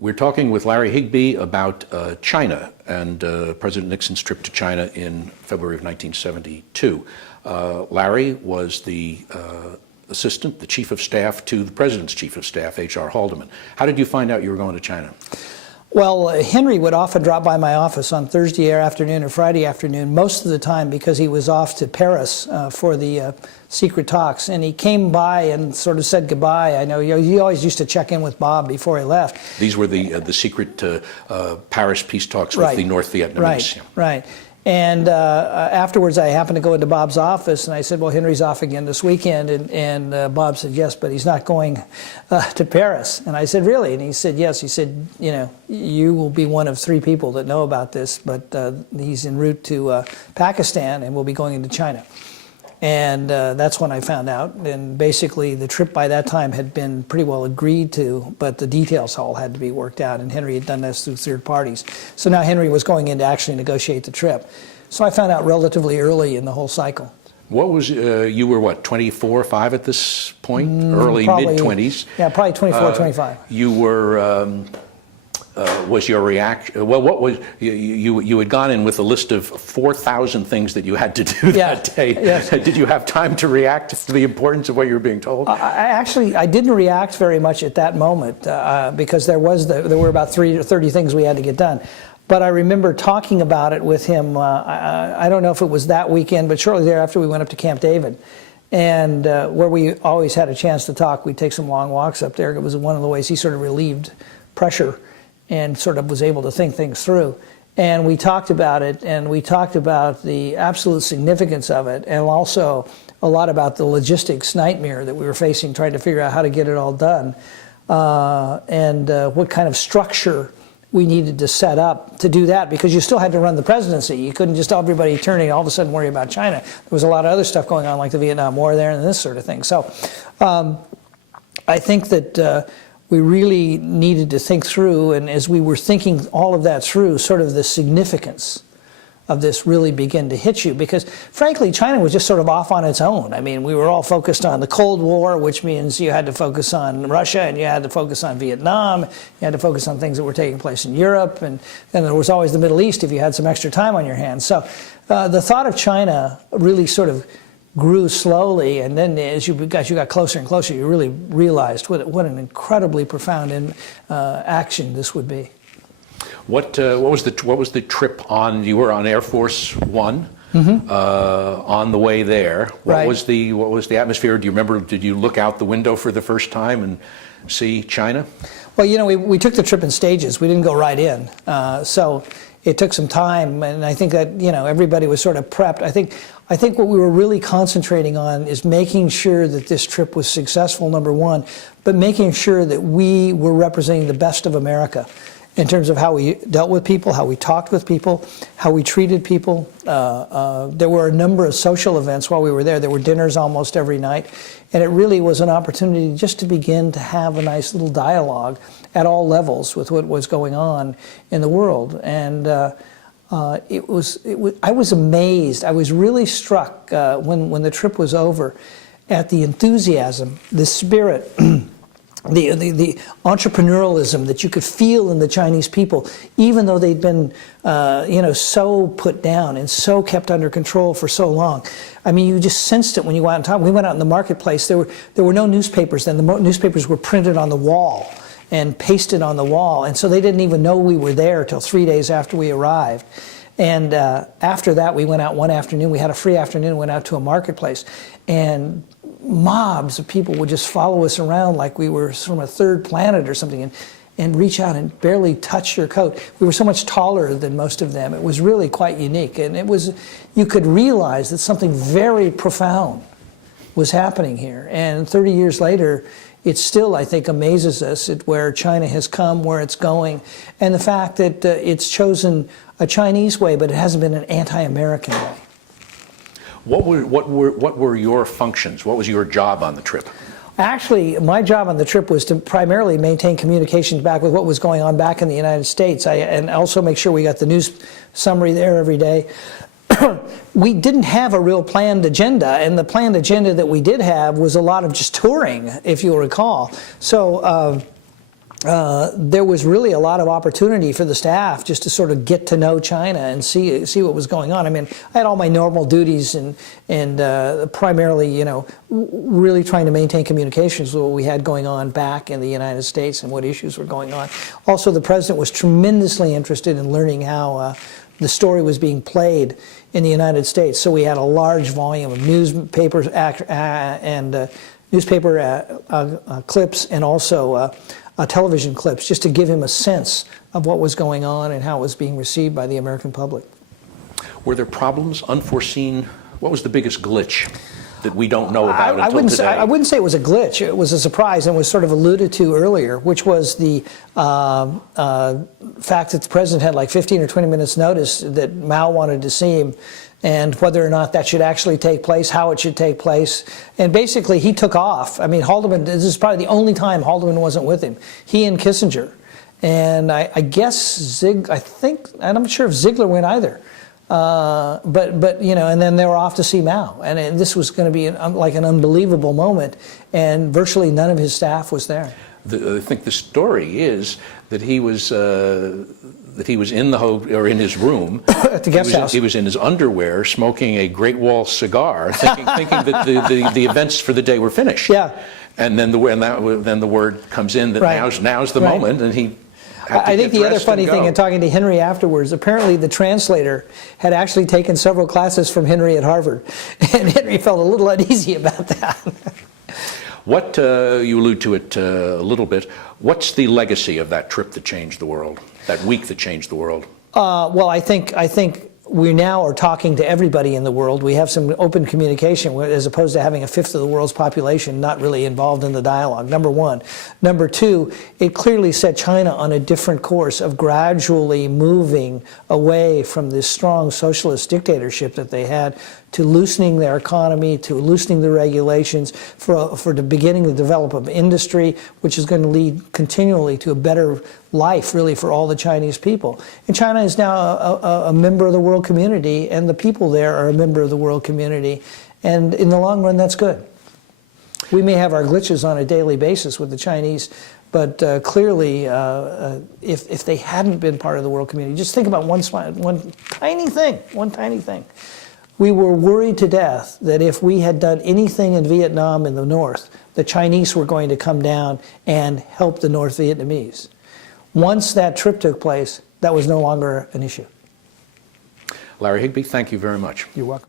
We're talking with Larry Higby about China and President Nixon's trip to China in February of 1972. Larry was the assistant, the chief of staff to the president's chief of staff, H.R. Haldeman. How did you find out you were going to China? Well, Henry would often drop by my office on Thursday afternoon or Friday afternoon, most of the time because he was off to Paris for the secret talks. And he came by and sort of said goodbye. I know he always used to check in with Bob before he left. These were the secret Paris peace talks with the North Vietnamese. Right. And afterwards, I happened to go into Bob's office, and I said, well, Henry's off again this weekend. And Bob said, yes, but he's not going to Paris. And I said, really? And he said, yes. He said, you know, you will be one of 3 people that know about this, but he's en route to Pakistan and will be going into China. And that's when I found out. And basically, the trip by that time had been pretty well agreed to, but the details all had to be worked out. And Henry had done this through third parties. So now Henry was going in to actually negotiate the trip. So I found out relatively early in the whole cycle. What was, you were what, 24, 5 at this point? Early, mid-20s? Yeah, probably 24, 25. You were, was your reaction, well, what was, you had gone in with a list of 4,000 things that you had to do that day. Yes. Did you have time to react to the importance of what you were being told? I didn't react very much at that moment because there were about 30 things we had to get done. But I remember talking about it with him, I don't know if it was that weekend, but shortly thereafter we went up to Camp David. And where we always had a chance to talk, we'd take some long walks up there. It was one of the ways he sort of relieved pressure and sort of was able to think things through. And we talked about it, and we talked about the absolute significance of it, and also a lot about the logistics nightmare that we were facing, trying to figure out how to get it all done, and what kind of structure we needed to set up to do that, because you still had to run the presidency. You couldn't just everybody turning all of a sudden worry about China. There was a lot of other stuff going on, like the Vietnam War there and this sort of thing. So I think that we really needed to think through, and as we were thinking all of that through, sort of the significance of this really began to hit you, because frankly China was just sort of off on its own. I mean, we were all focused on the Cold War, which means you had to focus on Russia, and you had to focus on Vietnam, you had to focus on things that were taking place in Europe, and then there was always the Middle East if you had some extra time on your hands. So the thought of China really sort of grew slowly, and then as you got closer and closer, you really realized what an incredibly profound action this would be. What was the trip on? You were on Air Force One. On the way there. What was the atmosphere? Do you remember? Did you look out the window for the first time and see China? Well, you know, we took the trip in stages. We didn't go right in, so it took some time, and I think that, you know, everybody was sort of prepped. I think what we were really concentrating on is making sure that this trip was successful, number one, but making sure that we were representing the best of America in terms of how we dealt with people, how we talked with people, how we treated people. There were a number of social events while we were there. There were dinners almost every night, and it really was an opportunity just to begin to have a nice little dialogue at all levels with what was going on in the world. And I was amazed. I was really struck when the trip was over at the enthusiasm, the spirit, the entrepreneurialism that you could feel in the Chinese people, even though they'd been so put down and so kept under control for so long. I mean, you just sensed it when you went out and talked. We went out in the marketplace. There were no newspapers then. The newspapers were printed on the wall and pasted on the wall, and so they didn't even know we were there till 3 days after we arrived. And after that, we went out one afternoon. We had a free afternoon, went out to a marketplace, and mobs of people would just follow us around like we were from a third planet or something, and reach out and barely touch your coat. We were so much taller than most of them. It was really quite unique, and you could realize that something very profound was happening here. And 30 years later, it still, I think, amazes us at where China has come, where it's going, and the fact that it's chosen a Chinese way, but it hasn't been an anti-American way. What were your functions? What was your job on the trip? Actually, my job on the trip was to primarily maintain communications back with what was going on back in the United States, and also make sure we got the news summary there every day. We didn't have a real planned agenda, and the planned agenda that we did have was a lot of just touring, if you'll recall. So there was really a lot of opportunity for the staff just to sort of get to know China and see what was going on. I mean, I had all my normal duties and primarily, you know, really trying to maintain communications with what we had going on back in the United States and what issues were going on. Also, the president was tremendously interested in learning how the story was being played in the United States. So we had a large volume of newspapers and newspaper clips and also television clips, just to give him a sense of what was going on and how it was being received by the American public. Were there problems, unforeseen? What was the biggest glitch that we don't know about until today? I wouldn't say it was a glitch. It was a surprise, and was sort of alluded to earlier, which was the fact that the president had like 15 or 20 minutes notice that Mao wanted to see him, and whether or not that should actually take place, how it should take place. And basically, he took off. I mean, Haldeman, this is probably the only time Haldeman wasn't with him. He and Kissinger. And I guess I'm not sure if Ziegler went either. But you know, and then they were off to see Mao. And this was going to be like an unbelievable moment. And virtually none of his staff was there. I think the story is that he was in in his room at the guest house. He was in his underwear, smoking a Great Wall cigar, thinking that the events for the day were finished. Yeah. And then the word comes in that now's the moment, and he. I think the other funny thing, in talking to Henry afterwards, apparently the translator had actually taken several classes from Henry at Harvard, and Henry felt a little uneasy about that. What, you allude to it a little bit, what's the legacy of that trip that changed the world, that week that changed the world? Well, I think we now are talking to everybody in the world. We have some open communication as opposed to having a fifth of the world's population not really involved in the dialogue, number one. Number two, it clearly set China on a different course of gradually moving away from this strong socialist dictatorship that they had to loosening their economy, to loosening the regulations, for the beginning the development of industry, which is going to lead continually to a better life, really, for all the Chinese people. And China is now a member of the world community, and the people there are a member of the world community. And in the long run, that's good. We may have our glitches on a daily basis with the Chinese, but clearly, if they hadn't been part of the world community, just think about one tiny thing. We were worried to death that if we had done anything in Vietnam in the north, the Chinese were going to come down and help the North Vietnamese. Once that trip took place, that was no longer an issue. Larry Higby, thank you very much. You're welcome.